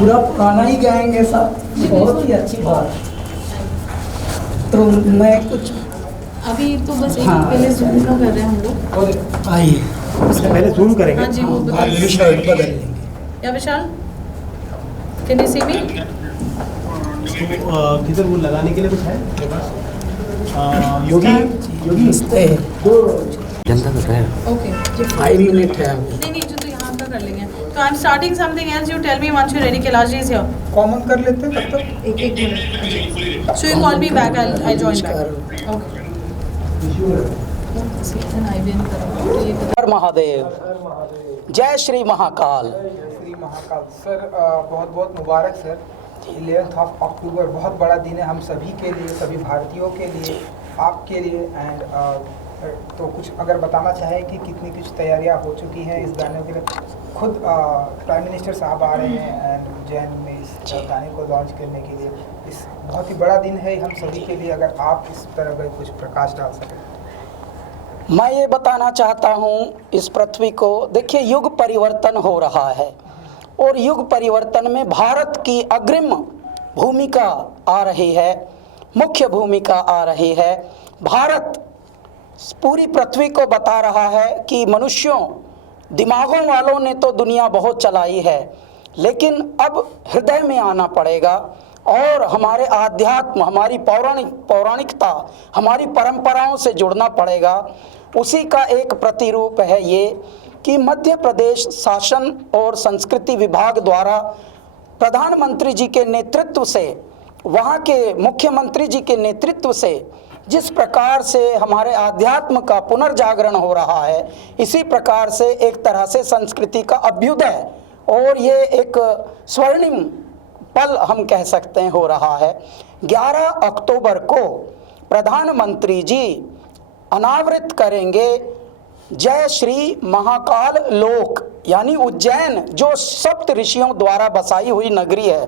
पूरा पुराना ही गाएंगे सब, बहुत ही अच्छी बात। तो मैं कुछ अभी तो बस एक हाँ। पहले जूम का कर रहे हैं हम लोग। आइए उससे पहले जूम करेंगे। हाँ जी, वो बाद में शर्ट बदल लेंगे। या विशाल, कैन यू सी मी? किधर वो लगाने के लिए कुछ है मेरे पास? योगी नमस्ते। जनता कर रहे हैं। ओके, 5 मिनट है अभी। नहीं नहीं, जो तो यहाँ का कर लेंगे। तो I am starting something else, you tell me once you ready. Kailash ji is here. Common कर लेते हैं तब तक। एक minute. So you call me back, I join back. Okay. हर महादेव, जय श्री महाकाल। श्री महाकाल। सर बहुत बहुत मुबारक सर। 11 अक्टूबर बहुत बड़ा दिन है हम सभी के लिए, सभी भारतीयों के लिए, आपके लिए। एंड तो कुछ अगर बताना चाहें कि कितनी कुछ तैयारियां हो चुकी हैं इस गाने के लिए। खुद प्राइम मिनिस्टर साहब आ रहे हैं एंड उज्जैन में इस गाने को लॉन्च करने के लिए। इस बहुत ही बड़ा दिन है हम सभी के लिए, अगर आप इस तरह का कुछ प्रकाश डाल सकें। मैं ये बताना चाहता हूँ इस पृथ्वी को, देखिए युग परिवर्तन हो रहा है और युग परिवर्तन में भारत की अग्रिम भूमिका आ रही है, मुख्य भूमिका आ रही है। भारत पूरी पृथ्वी को बता रहा है कि मनुष्यों, दिमागों वालों ने तो दुनिया बहुत चलाई है, लेकिन अब हृदय में आना पड़ेगा और हमारे आध्यात्म, हमारी पौराणिकता, हमारी परंपराओं से जुड़ना पड़ेगा। उसी का एक प्रतिरूप है ये कि मध्य प्रदेश शासन और संस्कृति विभाग द्वारा प्रधानमंत्री जी के नेतृत्व से, वहाँ के मुख्यमंत्री जी के नेतृत्व से जिस प्रकार से हमारे आध्यात्म का पुनर्जागरण हो रहा है, इसी प्रकार से एक तरह से संस्कृति का अभ्युदय और ये एक स्वर्णिम पल हम कह सकते हैं हो रहा है। 11 अक्टूबर को प्रधानमंत्री जी अनावृत करेंगे जय श्री महाकाल लोक, यानी उज्जैन, जो सप्त ऋषियों द्वारा बसाई हुई नगरी है,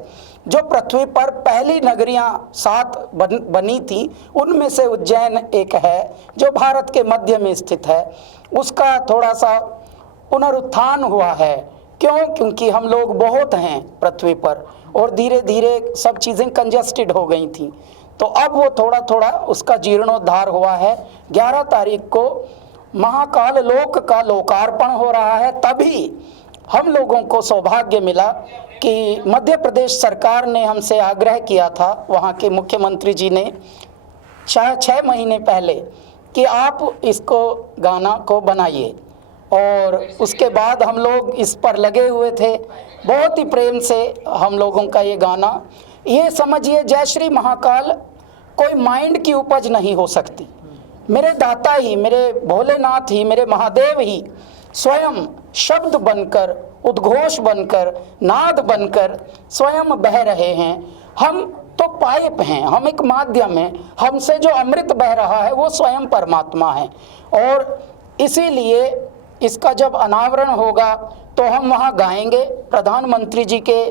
जो पृथ्वी पर पहली नगरियां 7 बनी थी, उनमें से उज्जैन एक है जो भारत के मध्य में स्थित है। उसका थोड़ा सा पुनरुत्थान हुआ है। क्यों? क्योंकि हम लोग बहुत हैं पृथ्वी पर और धीरे धीरे सब चीज़ें कंजेस्टेड हो गई थी, तो अब वो थोड़ा थोड़ा उसका जीर्णोद्धार हुआ है। 11 तारीख को महाकाल लोक का लोकार्पण हो रहा है। तभी हम लोगों को सौभाग्य मिला कि मध्य प्रदेश सरकार ने हमसे आग्रह किया था, वहाँ के मुख्यमंत्री जी ने 6 महीने पहले, कि आप इसको गाना को बनाइए, और उसके बाद हम लोग इस पर लगे हुए थे। बहुत ही प्रेम से हम लोगों का ये गाना, ये समझिए जय श्री महाकाल कोई माइंड की उपज नहीं हो सकती। मेरे दाता ही, मेरे भोलेनाथ ही, मेरे महादेव ही स्वयं शब्द बनकर, उद्घोष बनकर, नाद बनकर स्वयं बह रहे हैं। हम तो पाइप हैं, हम एक माध्यम हैं, हमसे जो अमृत बह रहा है वो स्वयं परमात्मा है। और इसीलिए इसका जब अनावरण होगा तो हम वहाँ गाएंगे, प्रधानमंत्री जी के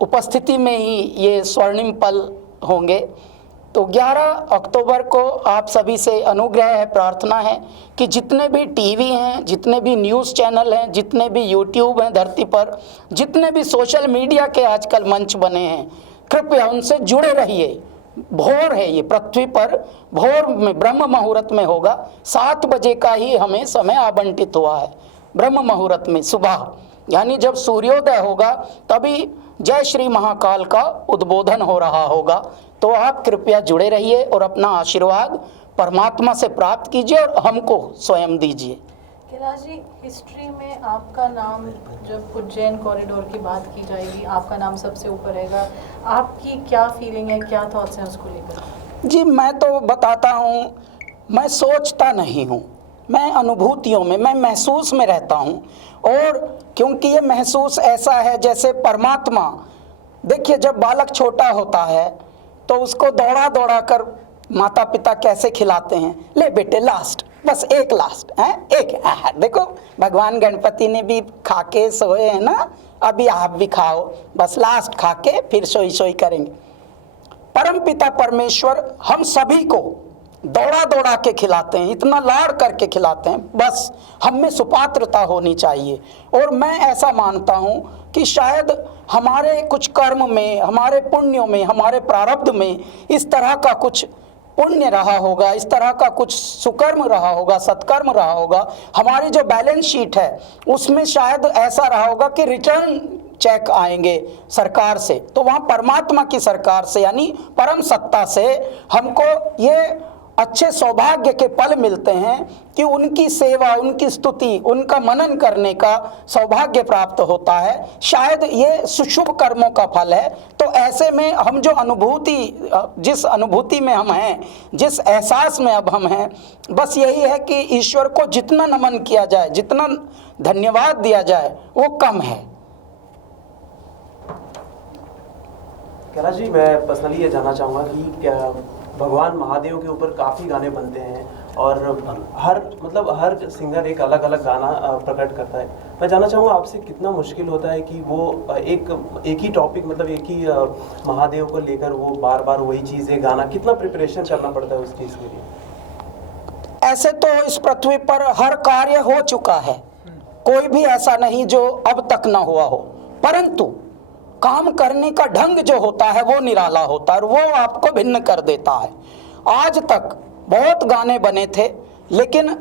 उपस्थिति में ही ये स्वर्णिम पल होंगे। तो 11 अक्टूबर को आप सभी से अनुग्रह है, प्रार्थना है कि जितने भी टीवी हैं, जितने भी न्यूज़ चैनल हैं, जितने भी यूट्यूब हैं धरती पर, जितने भी सोशल मीडिया के आजकल मंच बने हैं, कृपया उनसे जुड़े रहिए। भोर है ये पृथ्वी पर, भोर में ब्रह्म मुहूर्त में होगा। 7 बजे का ही हमें समय आवंटित हुआ है ब्रह्म मुहूर्त में, सुबह, यानी जब सूर्योदय होगा तभी जय श्री महाकाल का उद्बोधन हो रहा होगा। तो आप कृपया जुड़े रहिए और अपना आशीर्वाद परमात्मा से प्राप्त कीजिए और हमको स्वयं दीजिए। कैलाश जी, हिस्ट्री में आपका नाम, जब उज्जैन कॉरिडोर की बात की जाएगी, आपका नाम सबसे ऊपर रहेगा। आपकी क्या फीलिंग है, क्या थॉट्स हैं उसको लेकर? जी, मैं तो बताता हूँ, मैं सोचता नहीं हूँ, मैं अनुभूतियों में, मैं महसूस में रहता हूँ। और क्योंकि ये महसूस ऐसा है जैसे परमात्मा, देखिए जब बालक छोटा होता है तो उसको दौड़ा दौड़ा कर माता पिता कैसे खिलाते हैं, ले बेटे लास्ट, बस एक लास्ट है, एक देखो भगवान गणपति ने भी खा के सोए हैं ना, अभी आप भी खाओ, बस लास्ट खा के फिर सोई सोई करेंगे। परमपिता परमेश्वर हम सभी को दौड़ा दौड़ा के खिलाते हैं, इतना लाड़ करके खिलाते हैं, बस हम में सुपात्रता होनी चाहिए। और मैं ऐसा मानता हूँ कि शायद हमारे कुछ कर्म में, हमारे पुण्यों में, हमारे प्रारब्ध में इस तरह का कुछ पुण्य रहा होगा, इस तरह का कुछ सुकर्म रहा होगा, सत्कर्म रहा होगा, हमारी जो बैलेंस शीट है उसमें शायद ऐसा रहा होगा कि रिटर्न चेक आएंगे सरकार से, तो वहाँ परमात्मा की सरकार से यानी परम सत्ता से हमको ये अच्छे सौभाग्य के पल मिलते हैं कि उनकी सेवा, उनकी स्तुति, उनका मनन करने का सौभाग्य प्राप्त होता है। शायद ये सुशुभ कर्मों का फल है। तो ऐसे में हम जो अनुभूति, जिस अनुभूति में हम हैं, जिस एहसास में अब हम हैं, बस यही है कि ईश्वर को जितना नमन किया जाए, जितना धन्यवाद दिया जाए वो कम है। कैलाश जी, मैं पर्सनली ये जानना चाहूँगा कि क्या भगवान महादेव के ऊपर काफ़ी गाने बनते हैं और हर सिंगर एक अलग अलग गाना प्रकट करता है। मैं जानना चाहूँगा आपसे कितना मुश्किल होता है कि वो एक ही टॉपिक, मतलब एक ही महादेव को लेकर वो बार बार वही चीज़ें गाना, कितना प्रिपरेशन करना पड़ता है उस चीज़ के लिए? ऐसे तो इस पृथ्वी पर हर कार्य हो चुका है, कोई भी ऐसा नहीं जो अब तक ना हुआ हो, परंतु काम करने का ढंग जो होता है वो निराला होता है और वो आपको भिन्न कर देता है। आज तक बहुत गाने बने थे, लेकिन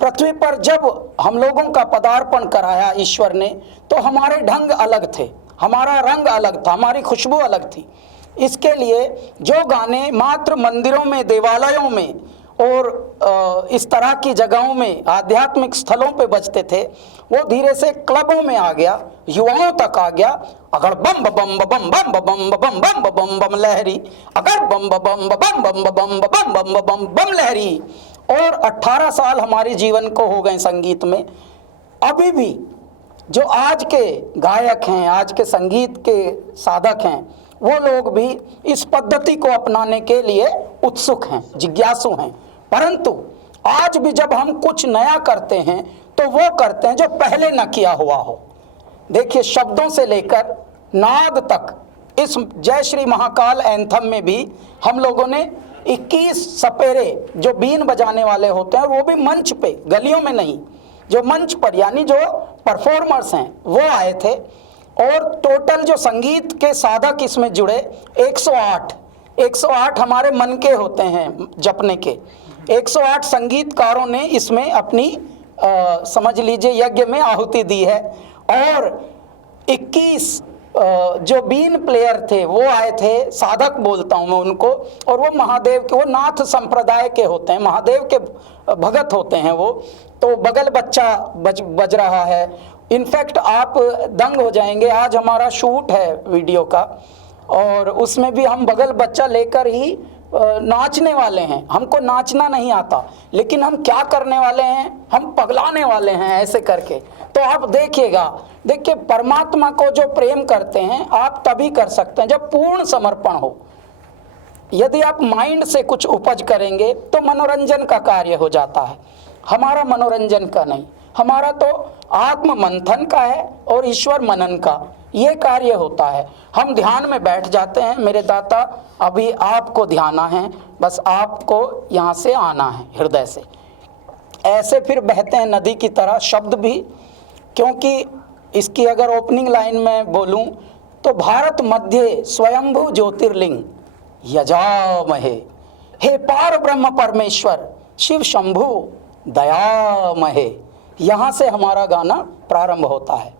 पृथ्वी पर जब हम लोगों का पदार्पण कराया ईश्वर ने, तो हमारे ढंग अलग थे, हमारा रंग अलग था, हमारी खुशबू अलग थी। इसके लिए जो गाने मात्र मंदिरों में, देवालयों में और इस तरह की जगहों में, आध्यात्मिक स्थलों पे बजते थे, वो धीरे से क्लबों में आ गया, युवाओं तक आ गया। अगर बम बम बम बम बम बम बम बम बम लहरी, अगर बम बम बम बम बम बम बम बम बम लहरी। और 18 साल हमारे जीवन को हो गए संगीत में। अभी भी जो आज के गायक हैं, आज के संगीत के साधक हैं, वो लोग भी इस पद्धति को अपनाने के लिए उत्सुक हैं, जिज्ञासु हैं। परंतु आज भी जब हम कुछ नया करते हैं तो वो करते हैं जो पहले न किया हुआ हो। देखिए, शब्दों से लेकर नाद तक, इस जय श्री महाकाल एंथम में भी हम लोगों ने 21 सपेरे जो बीन बजाने वाले होते हैं, वो भी मंच पे, गलियों में नहीं, जो मंच पर यानी जो परफॉर्मर्स हैं वो आए थे। और टोटल जो संगीत के साधक इसमें जुड़े 108 हमारे मन के होते हैं जपने के। 108 संगीतकारों ने इसमें अपनी समझ लीजिए यज्ञ में आहुति दी है। और 21 जो बीन प्लेयर थे वो आए थे, साधक बोलता हूँ मैं उनको, और वो महादेव के, वो नाथ संप्रदाय के होते हैं, महादेव के भगत होते हैं वो। तो बगल बच्चा बज रहा है। इनफैक्ट आप दंग हो जाएंगे, आज हमारा शूट है वीडियो का और उसमें भी हम बगल बच्चा लेकर ही नाचने वाले हैं। हमको नाचना नहीं आता, लेकिन हम क्या करने वाले हैं, हम पगलाने वाले हैं ऐसे करके। तो आप देखिएगा, देखिए परमात्मा को जो प्रेम करते हैं आप तभी कर सकते हैं जब पूर्ण समर्पण हो। यदि आप माइंड से कुछ उपज करेंगे तो मनोरंजन का कार्य हो जाता है। हमारा मनोरंजन का नहीं, हमारा तो आत्म मंथन का है और ईश्वर मनन का ये कार्य होता है। हम ध्यान में बैठ जाते हैं, मेरे दाता अभी आपको ध्याना है, बस आपको यहाँ से आना है हृदय से। ऐसे फिर बहते हैं नदी की तरह शब्द भी, क्योंकि इसकी अगर ओपनिंग लाइन में बोलूं तो भारत मध्य स्वयंभू ज्योतिर्लिंग यजामहे, हे पार ब्रह्म परमेश्वर शिव शंभु दयामहे। यहाँ से हमारा गाना प्रारंभ होता है।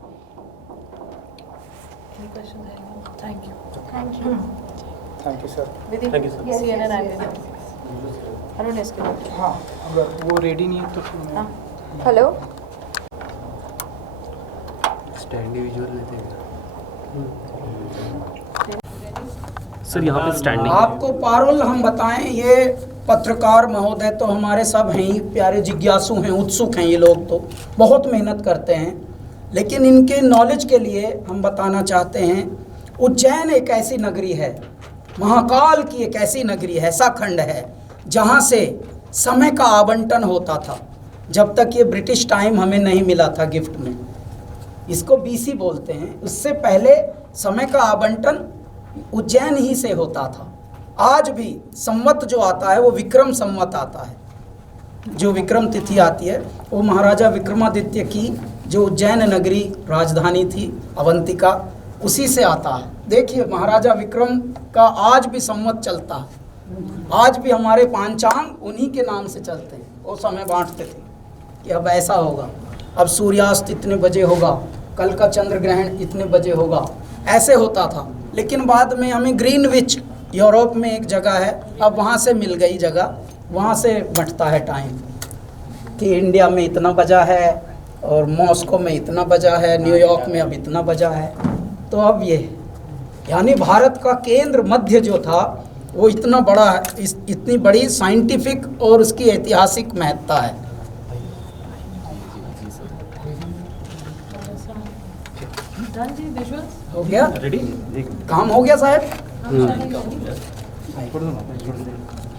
Thank you thank you sir. Thank you, sir. CNN Arun इसके बाद। हाँ, अगर वो रेडी नहीं है तो फिर मैं हेलो, स्टैंडी विजुअल लेते हैं सर, यहाँ पे स्टैंडिंग। आपको पारुल हम बताएं, ये पत्रकार महोदय तो हमारे सब हैं ही, प्यारे जिज्ञासु हैं, उत्सुक हैं, ये लोग तो बहुत मेहनत करते हैं। लेकिन इनके नॉलेज के लिए हम बताना चाहते हैं, उज्जैन एक ऐसी नगरी है, महाकाल की एक ऐसी नगरी है, ऐसा खंड है जहाँ से समय का आवंटन होता था। जब तक ये ब्रिटिश टाइम हमें नहीं मिला था गिफ्ट में, इसको बीसी बोलते हैं, उससे पहले समय का आवंटन उज्जैन ही से होता था। आज भी संवत जो आता है वो विक्रम संवत आता है। जो विक्रम तिथि आती है वो महाराजा विक्रमादित्य की जो उज्जैन नगरी राजधानी थी अवंतिका, उसी से आता है। देखिए महाराजा विक्रम का आज भी संवत चलता है, आज भी हमारे पांचांग उन्हीं के नाम से चलते हैं। वो समय बांटते थे कि अब ऐसा होगा, अब सूर्यास्त इतने बजे होगा, कल का चंद्र ग्रहण इतने बजे होगा, ऐसे होता था। लेकिन बाद में हमें ग्रीनविच यूरोप में एक जगह है, अब वहाँ से मिल गई जगह, वहाँ से बंटता है टाइम कि इंडिया में इतना बजा है और मॉस्को में इतना बजा है, न्यूयॉर्क में अब इतना बजा है। तो अब ये यानी भारत का केंद्र मध्य जो था वो इतना बड़ा है, इतनी बड़ी साइंटिफिक और उसकी ऐतिहासिक महत्ता है। डन जी, विजुअल्स हो गया? रेडी? काम हो गया साहब? हम चलेंगे।